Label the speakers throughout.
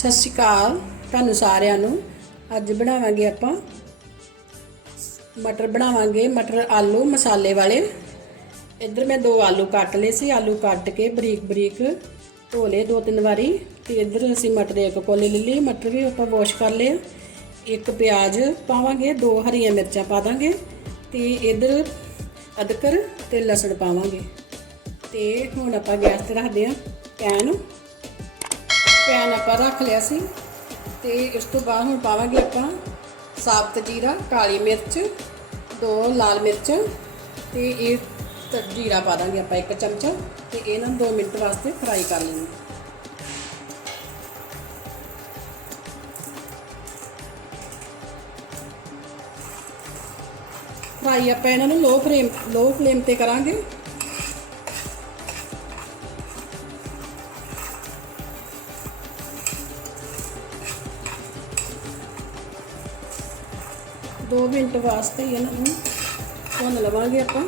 Speaker 1: ਸਤਿ ਸ਼੍ਰੀ ਅਕਾਲ ਤੁਹਾਨੂੰ ਸਾਰਿਆਂ ਨੂੰ। ਅੱਜ ਬਣਾਵਾਂਗੇ ਆਪਾਂ ਮਟਰ ਬਣਾਵਾਂਗੇ, ਮਟਰ ਆਲੂ ਮਸਾਲੇ ਵਾਲੇ। ਇੱਧਰ ਮੈਂ ਦੋ ਆਲੂ ਕੱਟ ਲਏ ਸੀ, ਆਲੂ ਕੱਟ ਕੇ ਬਰੀਕ ਬਰੀਕ ਧੋ ਲਏ ਦੋ ਤਿੰਨ ਵਾਰੀ। ਤੇ ਇੱਧਰ ਅਸੀਂ ਮਟਰ ਇੱਕ ਕੋਲੇ ਲੈ ਲਈ, ਮਟਰ ਵੀ ਆਪਾਂ ਵਾਸ਼ ਕਰ ਲਏ। ਇੱਕ ਪਿਆਜ਼ ਪਾਵਾਂਗੇ, ਦੋ ਹਰੀਆਂ ਮਿਰਚਾਂ ਪਾ ਦਾਂਗੇ। ਤੇ ਇੱਧਰ ਅਦਰਕ ਤੇ ਲਸਣ ਪਾਵਾਂਗੇ। ਤੇ ਹੁਣ ਆਪਾਂ ਗੈਸ ਤੇ ਰੱਖਦੇ ਹਾਂ, ਪੈਨ ਪੈਨ ਆਪਾਂ ਰੱਖ ਲਿਆ ਸੀ ਤੇ ਇਸ ਤੋਂ ਬਾਅਦ ਹੁਣ ਪਾਵਾਂਗੇ ਆਪਾਂ ਸਾਬਤ ਜੀਰਾ, ਕਾਲੀ ਮਿਰਚ, ਦੋ ਲਾਲ ਮਿਰਚ ਤੇ ਇਹ ਜੀਰਾ ਪਾ ਦਾਂਗੇ ਆਪਾਂ ਇੱਕ ਚਮਚਾ ਤੇ ਇਹਨਾਂ ਨੂੰ 2 ਮਿੰਟ ਵਾਸਤੇ ਫਰਾਈ ਕਰ ਲੈਣਾ ਫਰਾਈ ਆਪਾਂ ਇਹਨਾਂ ਨੂੰ ਲੋ ਫਲੇਮ ਲੋ ਫਲੇਮ ਤੇ ਕਰਾਂਗੇ। ਦੋ ਮਿੰਟ ਵਾਸਤੇ ਹੀ ਇਹਨਾਂ ਨੂੰ ਭੁੰਨ ਲਵਾਂਗੇ ਆਪਾਂ।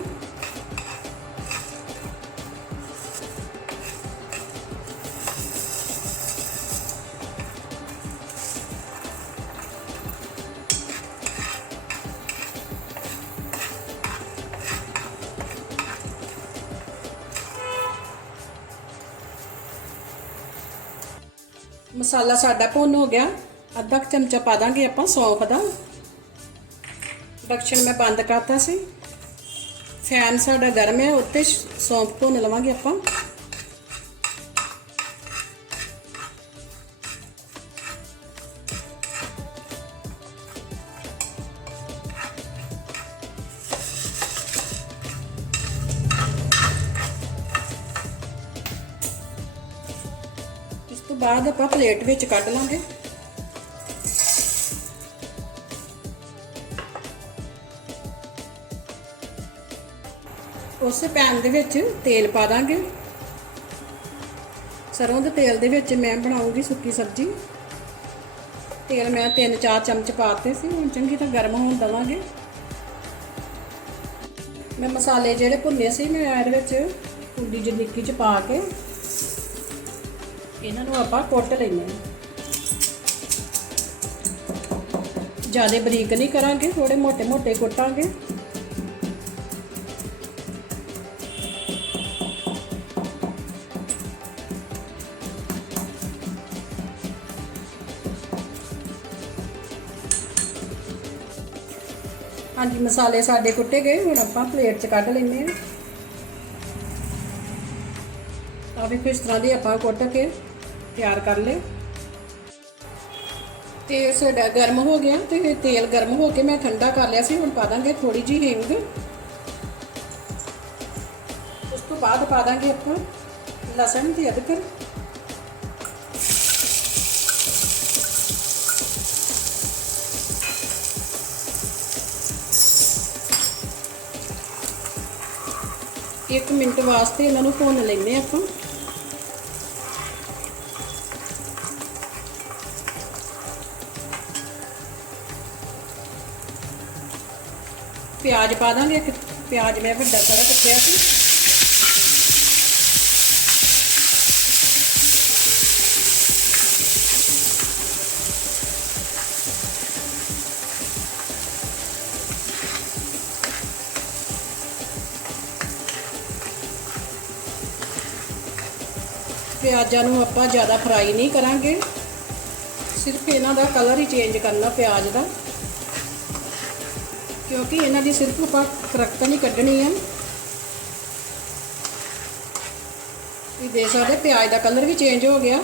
Speaker 1: ਮਸਾਲਾ ਸਾਡਾ ਭੁੰਨ ਹੋ ਗਿਆ। ਅੱਧਾ ਕੁ ਚਮਚਾ ਪਾ ਦਾਂਗੇ ਆਪਾਂ ਸੌਂਫ ਦਾ। ਇੰਡਕਸ਼ਨ ਮੈਂ ਬੰਦ ਕਰਤਾ ਸੀ। ਫੈਨ ਸਾਡਾ ਗਰਮ ਹੈ, ਉੱਤੇ ਸੌਂਫ ਭੁੰਨ ਲਵਾਂਗੇ ਆਪਾਂ। ਇਸ ਤੋਂ ਬਾਅਦ ਆਪਾਂ ਪਲੇਟ ਵਿੱਚ ਕੱਢ ਲਾਂਗੇ। ਉਸ ਪੈਨ ਦੇ ਵਿੱਚ ਤੇਲ ਪਾ ਦਾਂਗੇ। ਸਰੋਂ ਦੇ ਤੇਲ ਦੇ ਵਿੱਚ ਮੈਂ ਬਣਾਉਂਗੀ ਸੁੱਕੀ ਸਬਜ਼ੀ। ਤੇਲ ਮੈਂ 3-4 ਚਮਚ ਪਾਤੇ ਸੀ, ਹੁਣ ਚੰਗੀ ਤਰ੍ਹਾਂ ਗਰਮ ਹੋਣ ਦਵਾਂਗੇ। ਮੈਂ ਮਸਾਲੇ ਜਿਹੜੇ ਭੁੰਨੇ ਸੀ, ਮੈਂ ਇਹਦੇ ਵਿੱਚ ਕੁੰਡੀ ਜਨਿੱਕੀ ਚ ਪਾ ਕੇ ਇਹਨਾਂ ਨੂੰ ਆਪਾਂ ਕੁੱਟ ਲੈਂਦੇ ਹਾਂ। ਜ਼ਿਆਦਾ ਬਰੀਕ ਨਹੀਂ ਕਰਾਂਗੇ ਥੋੜੇ ਮੋٹے ਮੋٹے ਕੁੱਟਾਂਗੇ। ਹਾਂਜੀ, ਮਸਾਲੇ ਸਾਡੇ ਕੁੱਟੇ ਗਏ, ਹੁਣ ਆਪਾਂ ਪਲੇਟ 'ਚ ਕੱਢ ਲੈਂਦੇ ਹਾਂ। ਆ ਵੀ ਕਿਸ ਤਰ੍ਹਾਂ ਦੀ ਆਪਾਂ ਕੁੱਟ ਕੇ ਤਿਆਰ ਕਰ ਲਏ। ਤੇ ਸਾਡਾ ਗਰਮ ਹੋ ਗਿਆ ਤੇ ਤੇਲ ਗਰਮ ਹੋ ਕੇ ਮੈਂ ਠੰਡਾ ਕਰ ਲਿਆ ਸੀ, ਹੁਣ ਪਾ ਦਾਂਗੇ ਥੋੜੀ ਜੀ ਹਿੰਗ। ਉਸ ਤੋਂ ਬਾਅਦ ਪਾ ਦਾਂਗੇ ਆਪਾਂ ਲਸਣ ਤੇ ਅਦਰਕ। ਇੱਕ ਮਿੰਟ ਵਾਸਤੇ ਇਹਨਾਂ ਨੂੰ ਭੁੰਨ ਲੈਂਦੇ ਆਪਾਂ। ਪਿਆਜ਼ ਪਾ ਦਾਂਗੇ ਇੱਕ, ਪਿਆਜ਼ ਮੈਂ ਵੱਡਾ ਸਾਰਾ ਕੱਟਿਆ ਸੀ। ਪਿਆਜ਼ਾਂ ਨੂੰ ਆਪਾਂ ਜ਼ਿਆਦਾ ਫਰਾਈ ਨਹੀਂ ਕਰਾਂਗੇ। ਸਿਰਫ ਇਹਨਾਂ ਦਾ ਕਲਰ ਹੀ ਚੇਂਜ ਕਰਨਾ ਪਿਆਜ਼ ਦਾ। ਕਿਉਂਕਿ ਇਹਨਾਂ ਦੀ ਸਿਰਫ ਆਪਾਂ ਕਰਕਤ ਨਹੀਂ ਕੱਢਣੀ ਹੈ ਇਹ ਦੇਖ ਸਕਦੇ, ਪਿਆਜ਼ ਦਾ ਕਲਰ ਵੀ ਚੇਂਜ ਹੋ ਗਿਆ।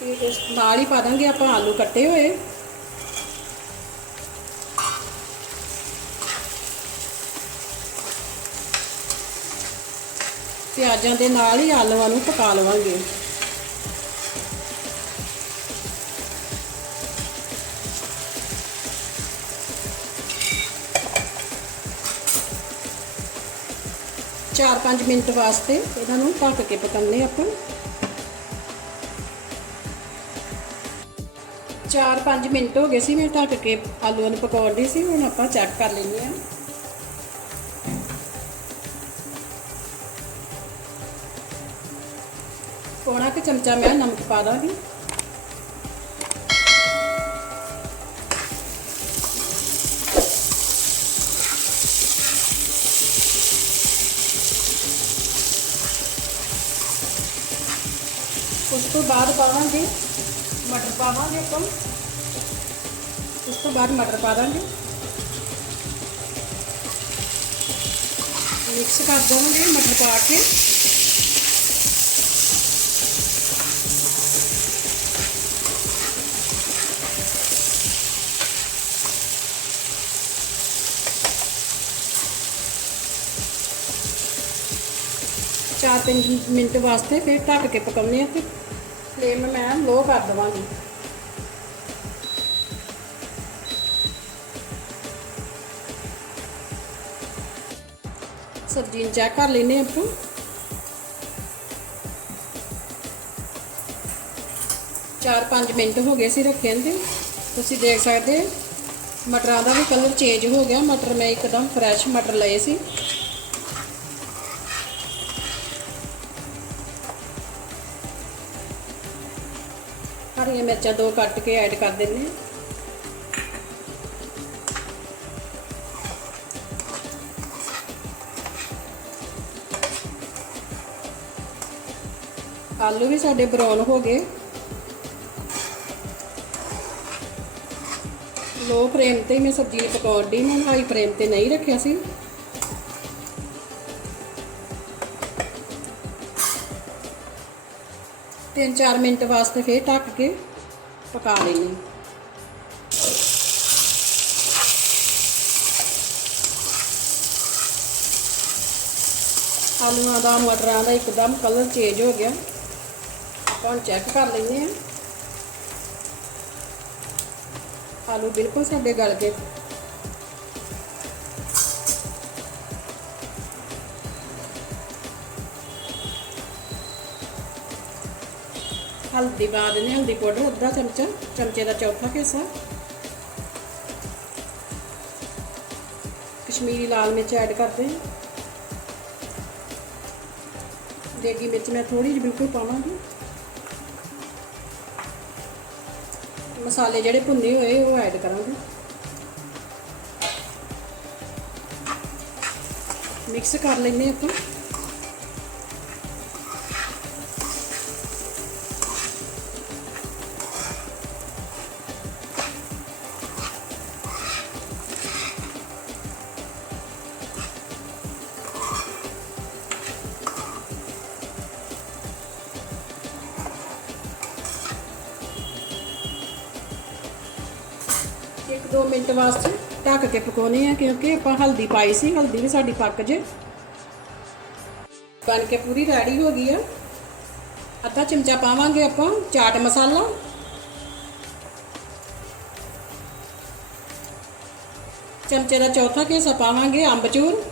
Speaker 1: ਤੇ ਇਸ ਨਾਲ ਹੀ ਪਾ ਦਾਂਗੇ ਆਪਾਂ ਆਲੂ ਕੱਟੇ ਹੋਏ। ਪਿਆਜ਼ਾਂ ਦੇ ਨਾਲ ਹੀ ਆਲੂਆਂ ਨੂੰ ਪਕਾ ਲਵਾਂਗੇ। ਚਾਰ ਪੰਜ ਮਿੰਟ ਵਾਸਤੇ ਇਹਨਾਂ ਨੂੰ ਢੱਕ ਕੇ ਪਕਾਉਣੇ ਆਪਾਂ। ਚਾਰ ਪੰਜ ਮਿੰਟ ਹੋ ਗਏ ਸੀ ਮੈਂ ਢੱਕ ਕੇ ਆਲੂਆਂ ਨੂੰ ਪਕਾਉਣ ਦੀ, ਸੀ ਹੁਣ ਆਪਾਂ ਚੈੱਕ ਕਰ ਲੈਂਦੇ ਹਾਂ। ਪੌਣਾ ਕੁ ਚਮਚਾ ਮੈਂ ਨਮਕ ਪਾ ਦਾਂਗੀ ਉਸ ਤੋਂ ਬਾਅਦ ਪਾਵਾਂਗੇ ਮਟਰ ਪਾਵਾਂਗੇ ਆਪਾਂ ਉਸ ਤੋਂ ਬਾਅਦ ਮਟਰ ਪਾ ਦਾਂਗੇ ਮਿਕਸ ਕਰ ਦੇਵਾਂਗੇ ਮਟਰ ਪਾ ਕੇ ਚਾਰ ਤਿੰਨ ਮਿੰਟ ਵਾਸਤੇ ਫਿਰ ਢੱਕ ਕੇ ਪਕਾਉਣੇ ਆ ਤੇ ਫਲੇਮ ਮੈਂ ਲੋ ਕਰ ਦਵਾਂਗੀ। ਸਬਜ਼ੀ ਨੂੰ ਚੈੱਕ ਕਰ ਲੈਨੇ ਆਪਾਂ। ਚਾਰ ਪੰਜ ਮਿੰਟ ਹੋ ਗਏ ਸੀ ਰੱਖੇ ਨੇ ਤੁਸੀਂ ਦੇਖ ਸਕਦੇ ਮਟਰਾਂ ਦਾ ਵੀ ਕਲਰ ਚੇਂਜ ਹੋ ਗਿਆ। ਮਟਰ ਮੈਂ ਇੱਕਦਮ ਫਰੈਸ਼ ਮਟਰ ਲਏ ਸੀ। ਹਰੀਆਂ ਮਿਰਚਾਂ ਦੋ ਕੱਟ ਕੇ ਐਡ ਕਰ ਦਿੰਨੇ ਹਾਂ। ਆਲੂ ਵੀ ਸਾਡੇ ਬਰਾਊਨ ਹੋ ਗਏ। ਲੋ ਫਲੇਮ ਤੇ ਹੀ ਮੈਂ ਸਬਜ਼ੀ ਨੂੰ ਪਕਾਉਣ ਦੀ ਮੈਂ ਹਾਈ ਫਲੇਮ ਤੇ ਨਹੀਂ ਰੱਖਿਆ ਸੀ। ਤਿੰਨ ਚਾਰ ਮਿੰਟ ਵਾਸਤੇ ਫੇਰ ਢੱਕ ਕੇ ਪਕਾ ਲੈਣੀ ਆਲੂਆਂ ਦਾ ਮਟਰਾਂ ਦਾ ਇੱਕਦਮ ਕਲਰ ਚੇਂਜ ਹੋ ਗਿਆ। ਆਪਾਂ ਹੁਣ ਚੈੱਕ ਕਰ ਲੈਂਦੇ ਹਾਂ। ਆਲੂ ਬਿਲਕੁਲ ਸਾਡੇ ਗਲ ਗਏ। ਹਲਦੀ ਪਾ ਦਿੰਦੇ ਹਾਂ, ਹਲਦੀ ਪਾਊਡਰ ਅੱਧਾ ਚਮਚਾ ਚਮਚੇ ਦਾ ਚੌਥਾ ਹਿੱਸਾ। ਕਸ਼ਮੀਰੀ ਲਾਲ ਮਿਰਚ ਐਡ ਕਰਦੇ ਹਾਂ। ਦੇਗੀ ਮਿਰਚ ਮੈਂ ਥੋੜੀ ਜਿਹੀ ਬਿਲਕੁਲ ਪਾਵਾਂਗੀ। ਮਸਾਲੇ ਜਿਹੜੇ ਭੁੰਨੇ ਹੋਏ ਉਹ ਐਡ ਕਰਾਂਗੇ। ਮਿਕਸ ਕਰ ਲੈਂਦੇ ਆਪਾਂ। ਇੱਕ ਦੋ ਮਿੰਟ ਵਾਸਤੇ ਢੱਕ ਕੇ ਪਕਾਉਣੇ ਆ, ਕਿਉਂਕਿ ਆਪਾਂ ਹਲਦੀ ਪਾਈ ਸੀ, ਹਲਦੀ ਵੀ ਸਾਡੀ ਪੱਕ ਜੇ। ਬਣ ਕੇ ਪੂਰੀ ਰੈਡੀ ਹੋ ਗਈ ਆ। ਅੱਧਾ ਚਮਚਾ ਪਾਵਾਂਗੇ ਆਪਾਂ ਚਾਟ ਮਸਾਲਾ। ਚਮਚੇ ਦਾ ਚੌਥਾ ਹਿੱਸਾ ਪਾਵਾਂਗੇ ਅੰਬਚੂਰ।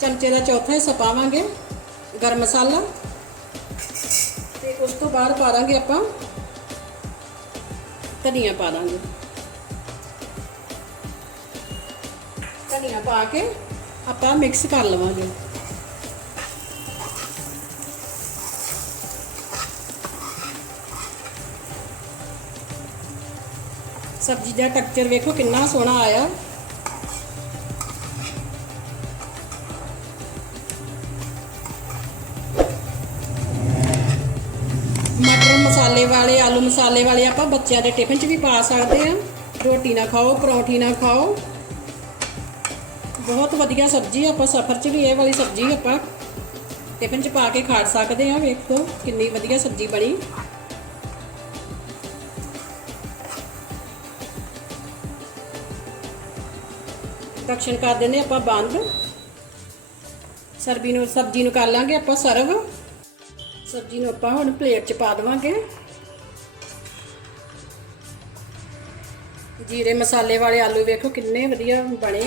Speaker 1: ਚਮਚੇ ਦਾ ਚੌਥਾ ਹਿੱਸਾ ਪਾਵਾਂਗੇ ਗਰਮ ਮਸਾਲਾ। ਉਸ ਤੋਂ ਬਾਅਦ ਪਾ ਦਾਂਗੇ ਆਪਾਂ ਧਨੀਆ ਪਾ ਦਾਂਗੇ ਧਨੀਆ ਪਾ ਕੇ ਆਪਾਂ ਮਿਕਸ ਕਰ ਲਵਾਂਗੇ। ਸਬਜ਼ੀ ਦਾ ਟੈਕਸਚਰ ਵੇਖੋ ਕਿੰਨਾ ਸੋਹਣਾ ਆਇਆ। ਮਸਾਲੇ ਵਾਲੇ, ਆਲੂ ਮਸਾਲੇ ਵਾਲੇ ਆਪਾਂ ਬੱਚਿਆਂ ਦੇ ਟਿਫਨ 'ਚ ਵੀ ਪਾ ਸਕਦੇ ਆ ਰੋਟੀ ਨਾਲ ਖਾਓ, ਪਰੌਂਠੀ ਨਾਲ ਖਾਓ। ਬਹੁਤ ਵਧੀਆ ਸਬਜ਼ੀ ਆਪਾਂ ਸਫਰ 'ਚ ਵੀ ਇਹ ਵਾਲੀ ਸਬਜ਼ੀ ਆਪਾਂ ਟਿਫਨ 'ਚ ਪਾ ਕੇ ਖਾ ਸਕਦੇ ਆ ਵੇਖੋ ਕਿੰਨੀ ਵਧੀਆ ਸਬਜ਼ੀ ਬਣੀ। ਦਕਸ਼ਨ ਕਰ ਦਿੰਦੇ ਆਪਾਂ ਬੰਦ। ਸਰਬੀ ਨੂੰ, ਸਬਜ਼ੀ ਨੂੰ ਕਰ ਲਾਂਗੇ ਆਪਾਂ ਸਰਵ। ਸਬਜ਼ੀ ਨੂੰ ਆਪਾਂ ਹੁਣ ਪਲੇਟ 'ਚ ਪਾ ਦੇਵਾਂਗੇ। ਜੀਰੇ ਮਸਾਲੇ ਵਾਲੇ ਆਲੂ ਵੇਖੋ ਕਿੰਨੇ ਵਧੀਆ ਬਣੇ।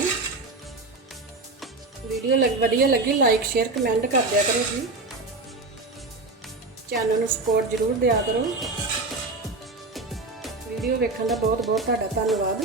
Speaker 1: ਵੀਡੀਓ ਲੱਗ, ਵਧੀਆ ਲੱਗੀ ਲਾਈਕ ਸ਼ੇਅਰ ਕਮੈਂਟ ਕਰ ਦਿਆ ਕਰੋ ਜੀ। ਚੈਨਲ ਨੂੰ ਸਪੋਰਟ ਜ਼ਰੂਰ ਦਿਆ ਕਰੋ। ਵੀਡੀਓ ਵੇਖਣ ਦਾ ਬਹੁਤ ਬਹੁਤ ਤੁਹਾਡਾ ਧੰਨਵਾਦ।